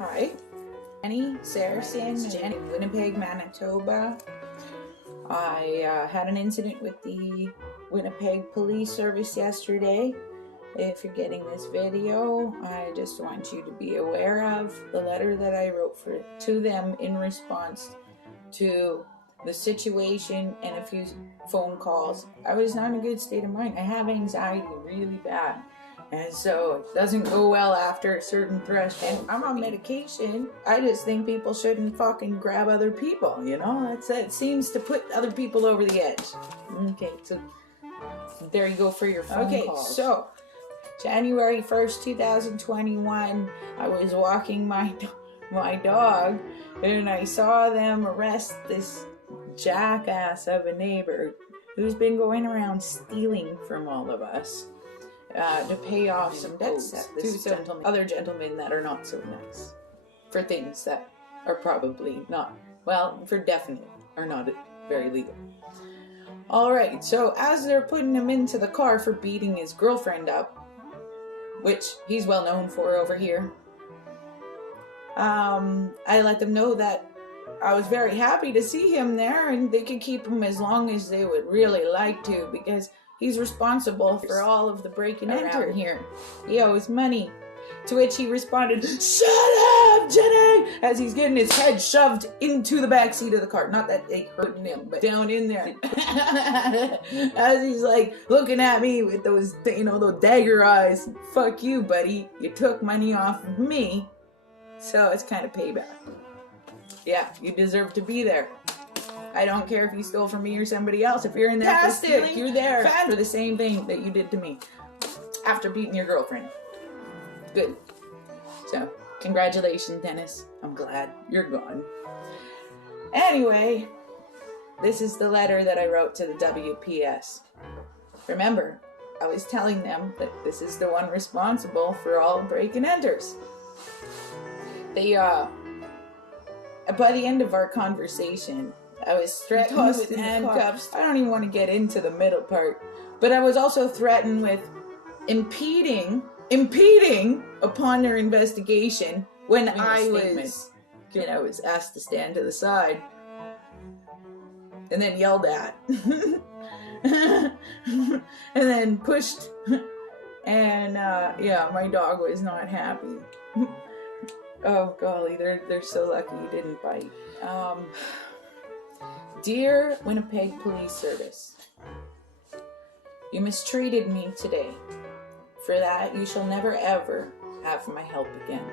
Hi, Jenny Sarrasin, Jenny, Winnipeg, Manitoba. I had an incident with the Winnipeg Police Service yesterday. If you're getting this video, I just want you to be aware of the letter that I wrote to them in response to the situation and a few phone calls. I was not in a good state of mind. I have anxiety really bad. And so it doesn't go well after a certain threshold. And I'm on medication. I just think people shouldn't fucking grab other people, you know? That seems to put other people over the edge. Okay, so there you go for your phone calls. Okay, so January 1st, 2021, I was walking my dog and I saw them arrest this jackass of a neighbor who's been going around stealing from all of us. To pay off some debts to some other gentlemen that are not so nice for things that are probably not, well, for definite are not very legal. Alright, so as they're putting him into the car for beating his girlfriend up, which he's well known for over here, I let them know that I was very happy to see him there and they could keep him as long as they would really like to, because he's responsible for all of the break and enter here. He owes money. To which he responded, "Shut up, Jenny!" as he's getting his head shoved into the back seat of the car. Not that it hurting him, but down in there. As he's like looking at me with those, those dagger eyes. Fuck you, buddy. You took money off of me. So it's kind of payback. Yeah, you deserve to be there. I don't care if you stole from me or somebody else. If you're in there for stealing, you're there for the same thing that you did to me after beating your girlfriend. Good. So, congratulations, Dennis. I'm glad you're gone. Anyway, this is the letter that I wrote to the WPS. Remember, I was telling them that this is the one responsible for all break and enters. They, by the end of our conversation, I was threatened with handcuffs. I don't even want to get into the middle part. But I was also threatened with impeding upon their investigation when I was asked to stand to the side and then yelled at and then pushed and my dog was not happy. Oh golly, they're so lucky you didn't bite. Dear Winnipeg Police Service, you mistreated me today. For that, you shall never ever have my help again.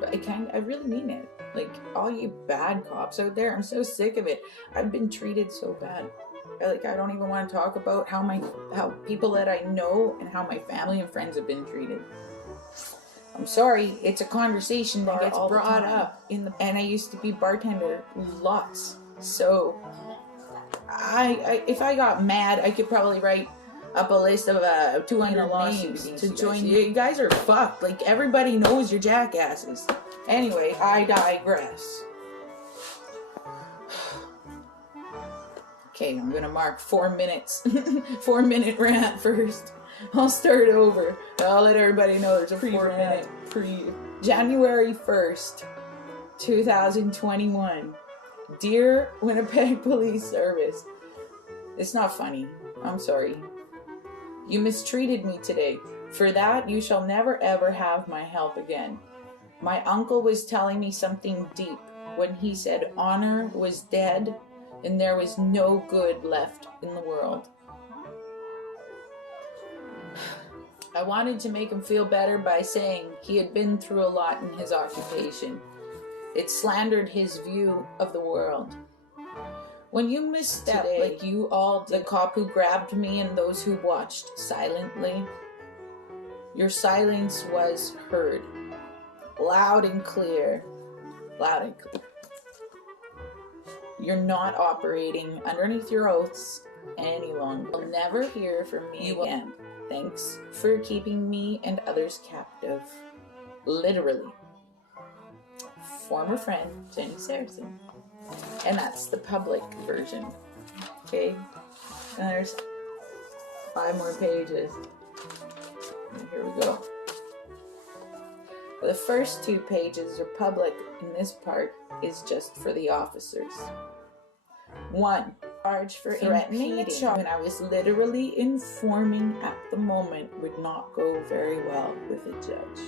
But I really mean it. Like, all you bad cops out there, I'm so sick of it. I've been treated so bad. I don't even want to talk about how people that I know and how my family and friends have been treated. I'm sorry, it's a conversation that gets brought up and I used to be bartender lots. So, if I got mad, I could probably write up a list of 200 names to join you. You guys are fucked. Like, everybody knows you're jackasses. Anyway, I digress. Okay, I'm gonna mark 4 minutes. 4-minute rant first. I'll start over. I'll let everybody know there's a 4-minute preview. January 1st, 2021. Dear Winnipeg Police Service, it's not funny. I'm sorry. You mistreated me today. For that, you shall never ever have my help again. My uncle was telling me something deep when he said honor was dead and there was no good left in the world. I wanted to make him feel better by saying he had been through a lot in his occupation. It slandered his view of the world. When you misstep like you all did, the cop who grabbed me and those who watched silently, your silence was heard. Loud and clear. Loud and clear. You're not operating underneath your oaths any longer. You'll never hear from me again. Thanks for keeping me and others captive. Literally. Former friend, Jenny Sarrasin. And that's the public version. Okay? And there's 5 more pages. And here we go. The first 2 pages are public, and this part is just for the officers. 1. Charge for threatening a charge when I was literally informing at the moment would not go very well with a judge.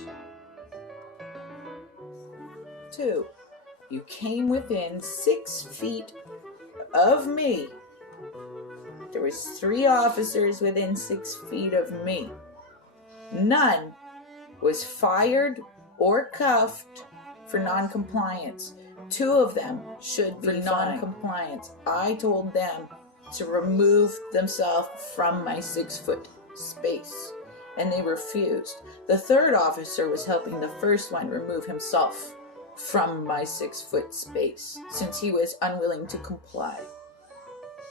2. You came within 6 feet of me. There was 3 officers within 6 feet of me. None was fired or cuffed for non-compliance. 2 of them should be non-compliance. I told them to remove themselves from my 6-foot space, and they refused. The 3rd officer was helping the first one remove himself from my 6-foot space, since he was unwilling to comply.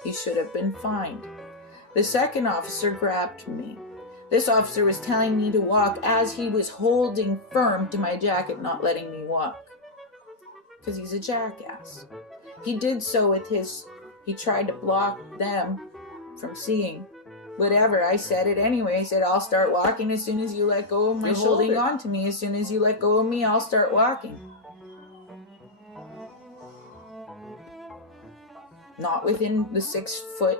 He should have been fined. The 2nd officer grabbed me. This officer was telling me to walk as he was holding firm to my jacket, not letting me walk. Because he's a jackass. He did so with he tried to block them from seeing. Whatever, I said it anyway. I said, I'll start walking as soon as you let go of my shoulder. You're holding on to me. As soon as you let go of me, I'll start walking. Not within the 6-foot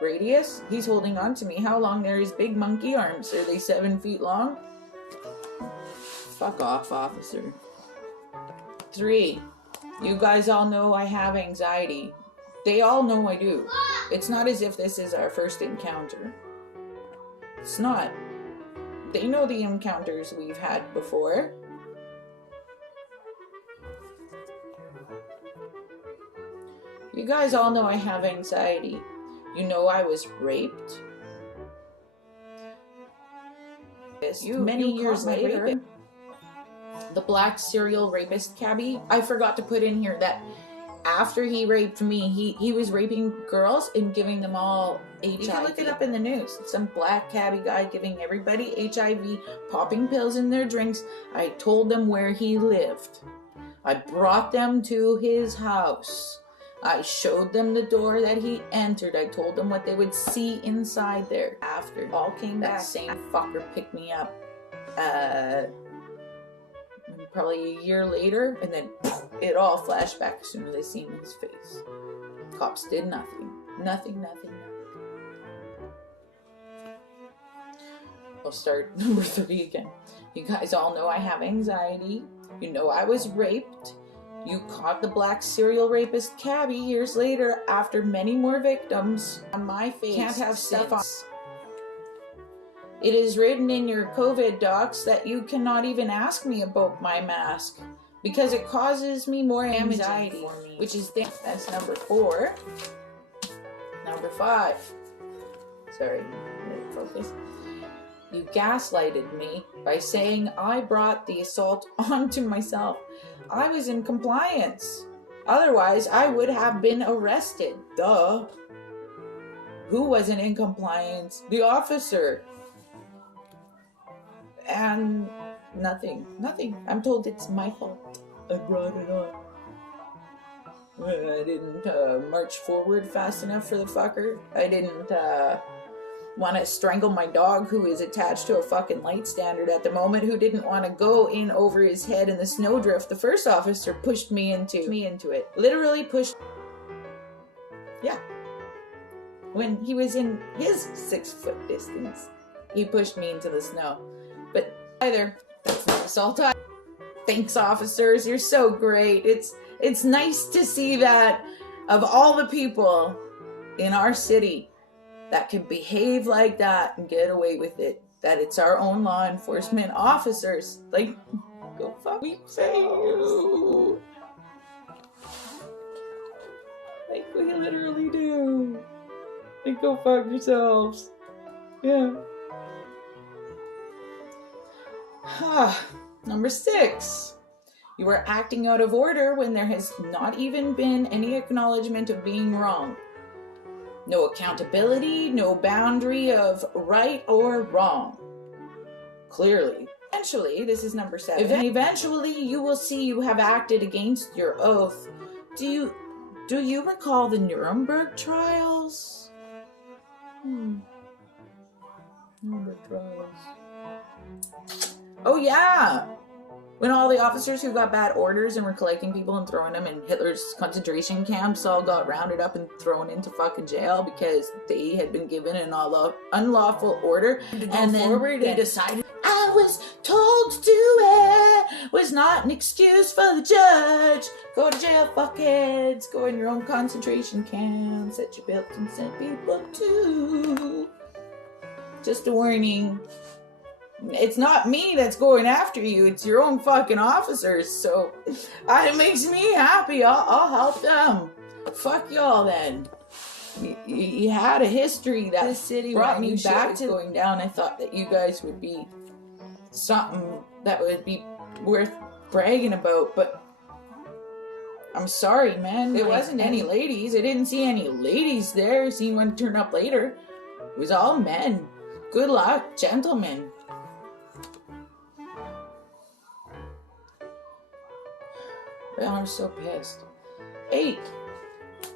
radius. He's holding on to me. How long are his big monkey arms? Are they 7 feet long? Fuck off, officer. 3. You guys all know I have anxiety. They all know I do. It's not as if this is our first encounter. It's not. They know the encounters we've had before. You guys all know I have anxiety. You know I was raped. Many years later, the black serial rapist cabbie. I forgot to put in here that after he raped me, he was raping girls and giving them all HIV. You can look it up in the news. Some black cabbie guy giving everybody HIV, popping pills in their drinks. I told them where he lived. I brought them to his house. I showed them the door that he entered. I told them what they would see inside there. After it all came back, that same fucker picked me up probably a year later, and then it all flashed back as soon as I seen his face. Cops did nothing. Nothing. I'll start number 3 again. You guys all know I have anxiety. You know I was raped. You caught the black serial rapist cabbie years later after many more victims on my face. Can't have stuff on. It is written in your COVID docs that you cannot even ask me about my mask because it causes me more anxiety, which is that's number 4. Number 5. Sorry, focus. You gaslighted me by saying I brought the assault onto myself. I was in compliance. Otherwise, I would have been arrested. Duh. Who wasn't in compliance? The officer. And nothing. I'm told it's my fault. I brought it on. I didn't march forward fast enough for the fucker. I didn't want to strangle my dog who is attached to a fucking light standard at the moment, who didn't want to go in over his head in the snowdrift. The first officer pushed me into it. Literally pushed. Yeah. When he was in his 6-foot distance, he pushed me into the snow. But either, that's not assault. Thanks, officers. You're so great. It's nice to see that of all the people in our city that can behave like that and get away with it, that it's our own law enforcement officers. Like, go fuck you. Like, we literally do. Like, go fuck yourselves. Yeah. Number 6. You were acting out of order when there has not even been any acknowledgement of being wrong. No accountability, no boundary of right or wrong. Clearly. Eventually, this is number 7. Eventually, you will see you have acted against your oath. Do you recall the Nuremberg trials? Nuremberg trials. Oh yeah! When all the officers who got bad orders and were collecting people and throwing them in Hitler's concentration camps all got rounded up and thrown into fucking jail because they had been given an unlawful order, and then they decided I was told to do it was not an excuse for the judge. Go to jail, fuckheads. Go in your own concentration camps that you built and sent people to. Just a warning. It's not me that's going after you. It's your own fucking officers. So it makes me happy. I'll help them. Fuck y'all then. You had a history that this city brought me back to going down. I thought that you guys would be something that would be worth bragging about, but I'm sorry, man. It wasn't any ladies. I didn't see any ladies there. Seen one turn up later. It was all men. Good luck, gentlemen. I'm so pissed. 8.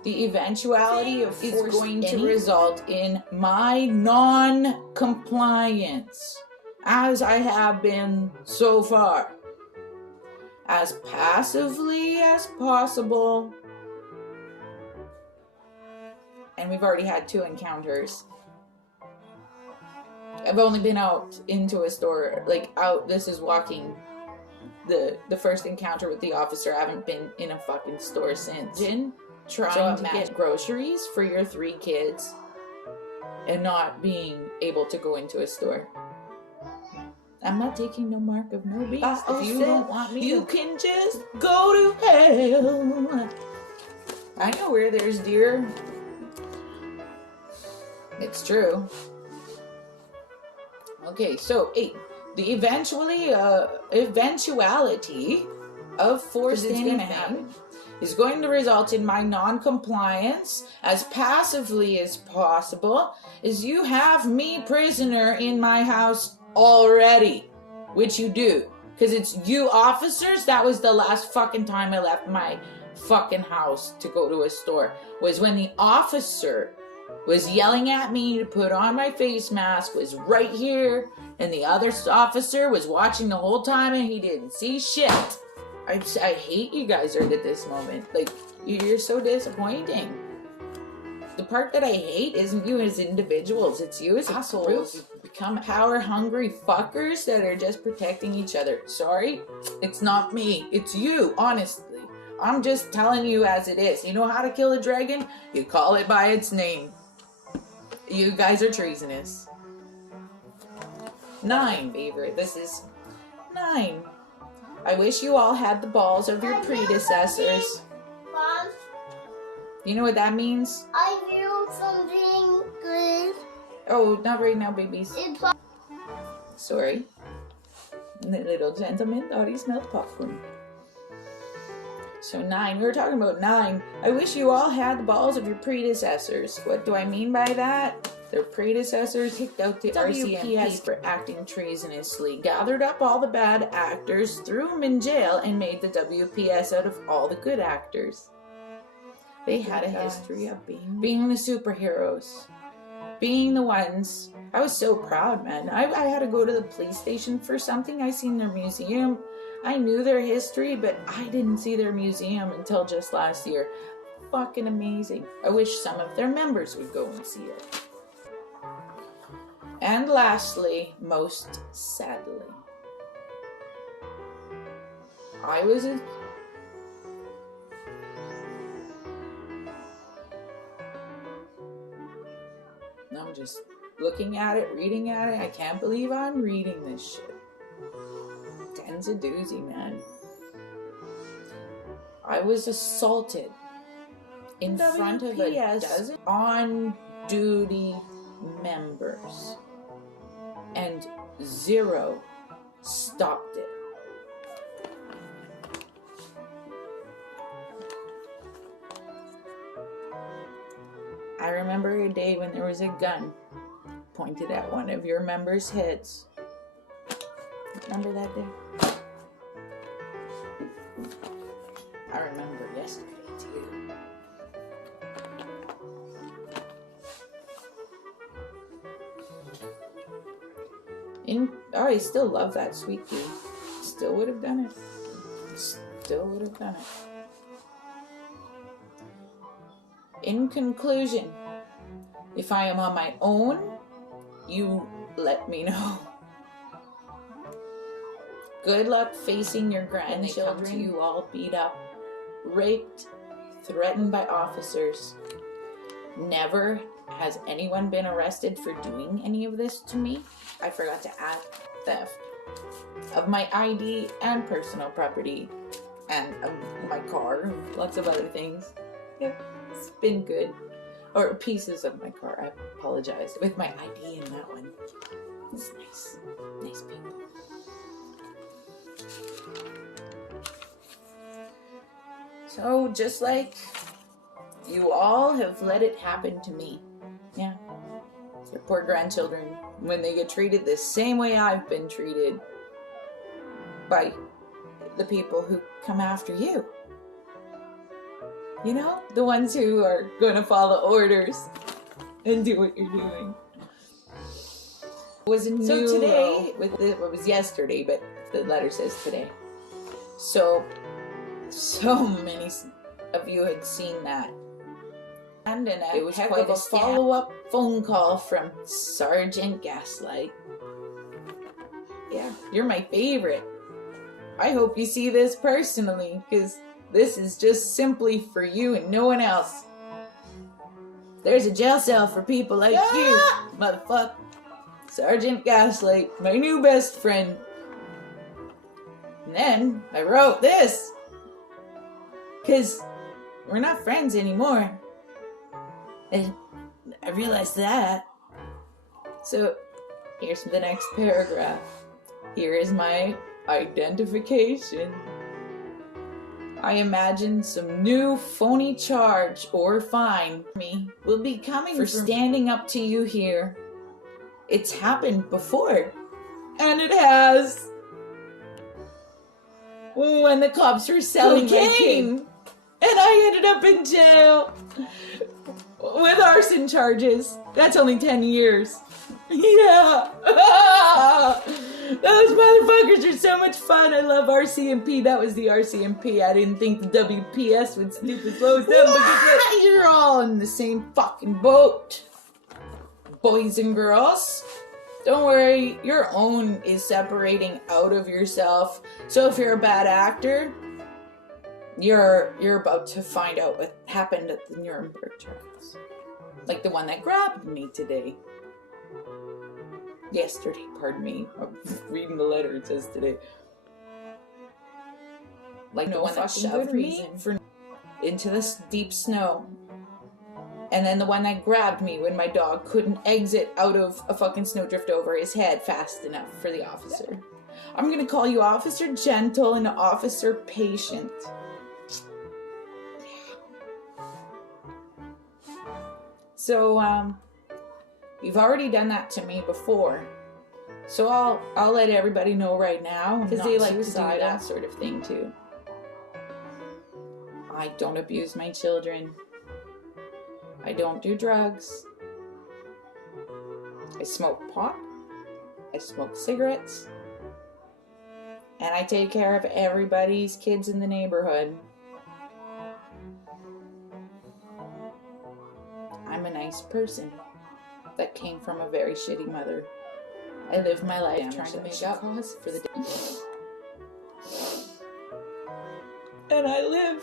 The eventuality of force is going to result in my non-compliance, as I have been so far, as passively as possible. And we've already had 2 encounters. I've only been out into a store, like out, this is walking the first encounter with the officer. I haven't been in a fucking store since. Trying to get groceries for your 3 kids and not being able to go into a store. I'm not taking no mark of no beast. If you don't want me, you can just go to hell. I know where there's deer. It's true. Okay, so 8. The eventuality of forced anything is going to result in my non-compliance as passively as possible, as you have me prisoner in my house already, which you do, because it's you officers. That was the last fucking time I left my fucking house to go to a store, was when the officer was yelling at me to put on my face mask, was right here, and the other officer was watching the whole time and he didn't see shit. I hate you guys right at this moment. Like, you're so disappointing. The part that I hate isn't you as individuals, it's you as assholes. You become power-hungry fuckers that are just protecting each other. Sorry, it's not me. It's you, honestly. I'm just telling you as it is. You know how to kill a dragon? You call it by its name. You guys are treasonous. 9, favorite. This is 9. I wish you all had the balls of your predecessors. Mom, you know what that means? I feel something good. Oh, not right now, babies. Sorry. The little gentleman thought he smelled popcorn. So 9. We were talking about 9. I wish you all had the balls of your predecessors. What do I mean by that? Their predecessors kicked out the WPS for acting treasonously, gathered up all the bad actors, threw them in jail, and made the WPS out of all the good actors. They had a history of being the superheroes. Being the ones. I was so proud, man. I had to go to the police station for something. I seen their museum. I knew their history, but I didn't see their museum until just last year. Fucking amazing. I wish some of their members would go and see it. And lastly, most sadly, I'm just looking at it, reading at it. I can't believe I'm reading this shit. Ten's a doozy, man. I was assaulted in front of a dozen on-duty members, and 0 stopped it. I remember a day when there was a gun pointed at one of your members' heads. Remember that day? I remember yesterday too. I still love that sweet tea. still would have done it. Still would have done it. In conclusion, if I am on my own, you let me know. Good luck facing your grandchildren. They come to you all beat up, raped, threatened by officers. Never has anyone been arrested for doing any of this to me. I forgot to add theft of my ID and personal property and my car, lots of other things. Yeah, it's been good. Or pieces of my car, I apologize. With my ID in that one. It's nice. Nice people. So, just like you all have let it happen to me. Yeah. Your poor grandchildren, when they get treated the same way I've been treated by the people who come after you. You know? The ones who are going to follow orders and do what you're doing. It was a new today, it was yesterday, but the letter says today. So many of you had seen that. And it was quite a follow-up phone call from Sergeant Gaslight. Yeah, you're my favorite. I hope you see this personally, because this is just simply for you and no one else. There's a jail cell for people like you, motherfucker. Sergeant Gaslight, my new best friend. And then I wrote this, because we're not friends anymore. And I realized that. So here's the next paragraph. Here is my identification. I imagine some new phony charge or fine will be coming for standing up to you here. It's happened before. And it has. When the cops were selling cocaine. And I ended up in jail. With arson charges. That's only 10 years. Yeah. Those motherfuckers are so much fun. I love RCMP. That was the RCMP. I didn't think the WPS would stoop as low as them. But you're all in the same fucking boat. Boys and girls. Don't worry. Your own is separating out of yourself. So if you're a bad actor, you're about to find out what happened at the Nuremberg trials. Like the one that grabbed me today. Yesterday, pardon me. I'm reading the letter, it says today. Like the one that shoved me into this deep snow. And then the one that grabbed me when my dog couldn't exit out of a fucking snowdrift over his head fast enough for the officer. I'm gonna call you Officer Gentle and Officer Patient. So, you've already done that to me before. So I'll let everybody know right now, because they like to do that sort of thing too. I don't abuse my children. I don't do drugs. I smoke pot. I smoke cigarettes. And I take care of everybody's kids in the neighborhood. I'm a nice person that came from a very shitty mother. I lived my life trying to make up for the day. And I live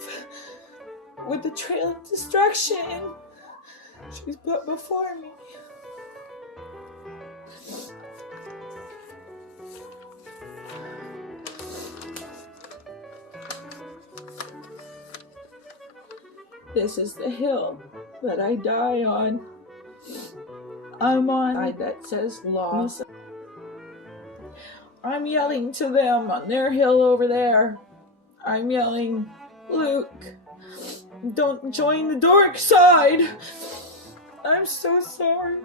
with the trail of destruction she's put before me. This is the hill that I die on. I'm on side that says law. I'm yelling to them on their hill over there. I'm yelling, Luke, don't join the dark side. I'm so sorry.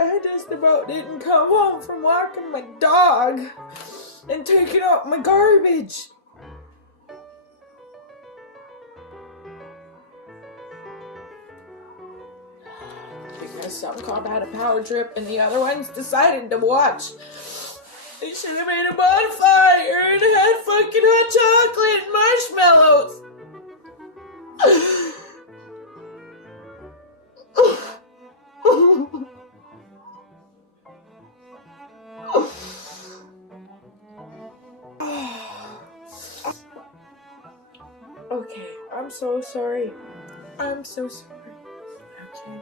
I just about didn't come home from walking my dog and taking out my garbage. some cop had a power trip and the other ones decided to watch. They should have made a bonfire and had fucking hot chocolate and marshmallows. Okay, I'm so sorry. I'm so sorry. Okay.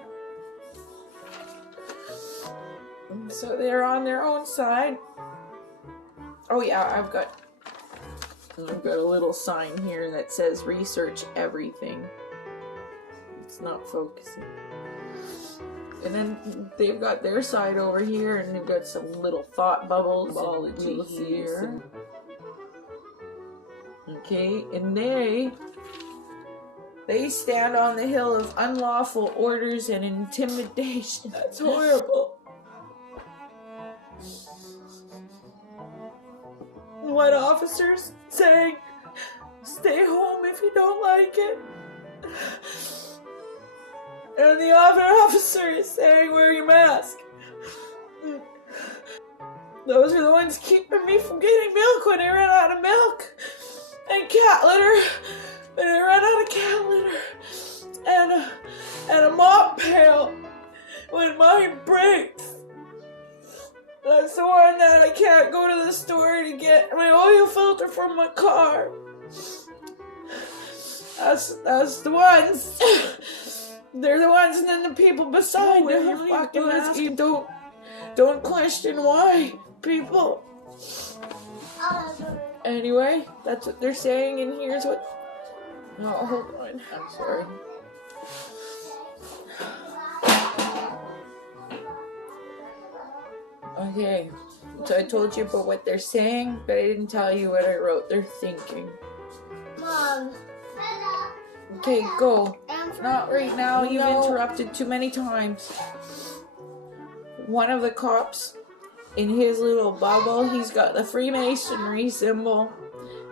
So they're on their own side. Oh yeah, I've got a little sign here that says research everything. It's not focusing. And then they've got their side over here, and they've got some little thought bubbles here. Okay, and they stand on the hill of unlawful orders and intimidation. That's horrible. One officer's saying, stay home if you don't like it. And the other officer is saying, wear your mask. Those are the ones keeping me from getting milk when I run out of milk. And cat litter. And I run out of cat litter. And a mop pail when mine breaks. That's the one that I can't go to the store to get my oil filter from my car. That's the ones. They're the ones, and then the people beside them fucking ask you, don't question why, people. Anyway, that's what they're saying, and here's what. No, hold on. I'm sorry. Okay, so I told you about what they're saying, but I didn't tell you what I wrote. They're thinking. Mom. Okay, go. Not right now. You've interrupted too many times. One of the cops, in his little bubble, he's got the Freemasonry symbol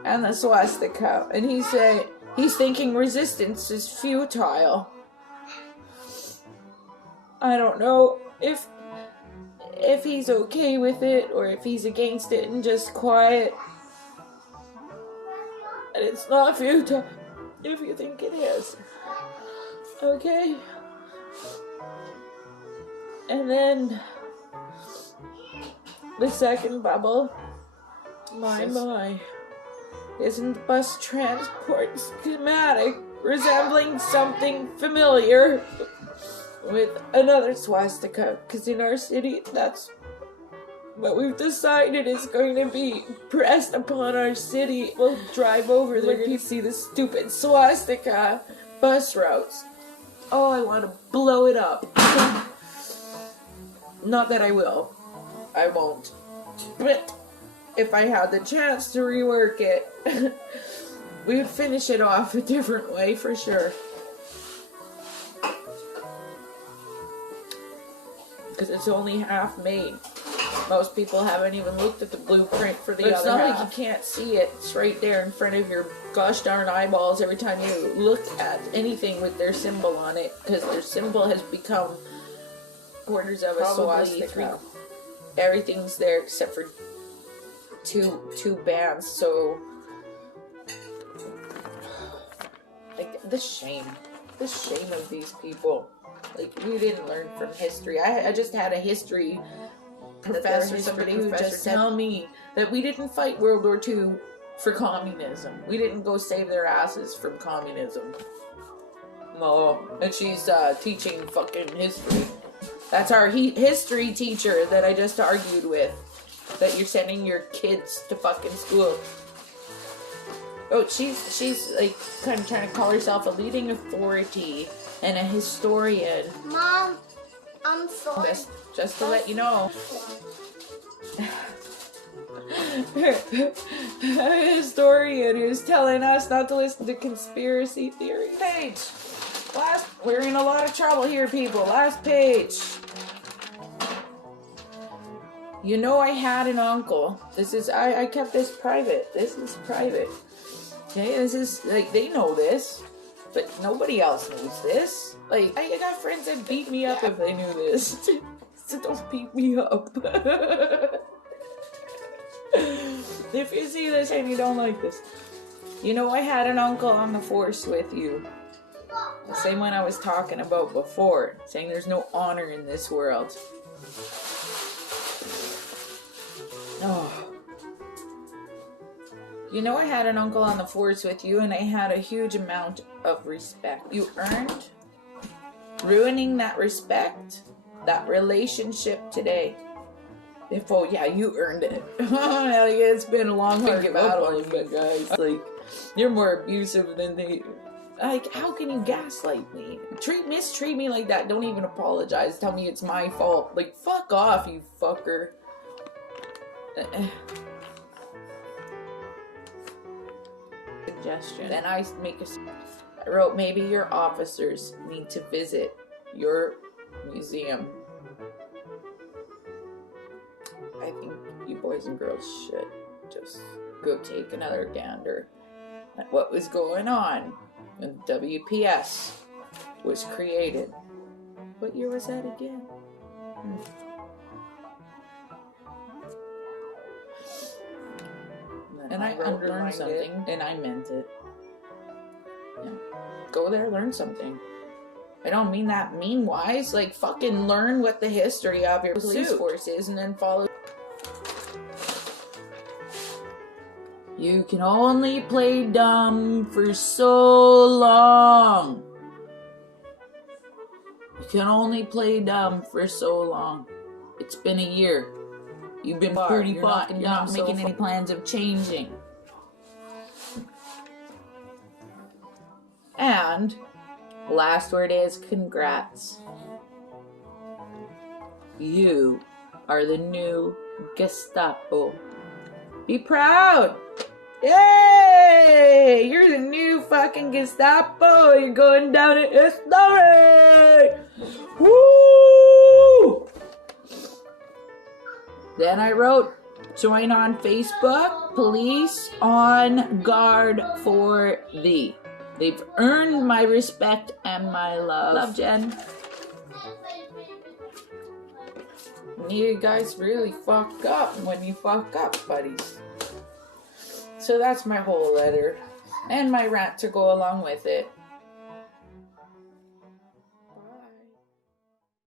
and the swastika, and he's thinking resistance is futile. I don't know if he's okay with it or if he's against it and just quiet. And it's not futile if you think it is. Okay? And then the second bubble. My. Isn't bus transport schematic resembling something familiar with another swastika? Because in our city, that's what we've decided is going to be pressed upon our city. We'll drive over there and see the stupid swastika bus routes. Oh, I want to blow it up. Not that I will. I won't. But if I had the chance to rework it, we'd finish it off a different way for sure. Because it's only half made. Most people haven't even looked at the blueprint for the other half. It's not like you can't see it. It's right there in front of your gosh darn eyeballs every time you look at anything with their symbol on it. Because their symbol has become quarters of a swastika. Everything's there except for two bands. So, like, the shame of these people. Like, we didn't learn from history. I just had a history professor, somebody who just tell me that we didn't fight World War II for communism. We didn't go save their asses from communism. No, and she's teaching fucking history. That's our history teacher that I just argued with. That you're sending your kids to fucking school. Oh, she's like kind of trying to call herself a leading authority and a historian. Mom, I'm sorry. Just to let you know. A historian who's telling us not to listen to conspiracy theories. Page. We're in a lot of trouble here, people. Last page. You know, I had an uncle. I kept this private. This is private. Okay, this is, like, they know this, but nobody else knows this. Like, I got friends that beat me up if they knew this. So don't beat me up. If you see this and you don't like this. You know, I had an uncle on the force with you. The same one I was talking about before. Saying there's no honor in this world. Oh. You know, I had an uncle on the force with you, and I had a huge amount of respect. You earned ruining that respect, that relationship today. Oh yeah, you earned it. Hell yeah, it's been a long, hard battle on you guys. Like, you're more abusive than they. Like, how can you gaslight me? Mistreat me like that. Don't even apologize. Tell me it's my fault. Like, fuck off, you fucker. Suggestion. Then I wrote, maybe your officers need to visit your museum. I think you boys and girls should just go take another gander at what was going on when WPS was created. What year was that again? And I learned something, and I meant it. Yeah. Go there, learn something. I don't mean that mean-wise. Like, fucking learn what the history of your police force is, and then follow. You can only play dumb for so long. You can only play dumb for so long. It's been a year. You've been pretty buttoned. You're not making any plans of changing. And last word is congrats. You are the new Gestapo. Be proud. Yay! You're the new fucking Gestapo. You're going down in history. Woo! Then I wrote, join on Facebook, police on guard for thee. They've earned my respect and my love. Love, Jen. You guys really fuck up when you fuck up, buddies. So that's my whole letter. And my rant to go along with it.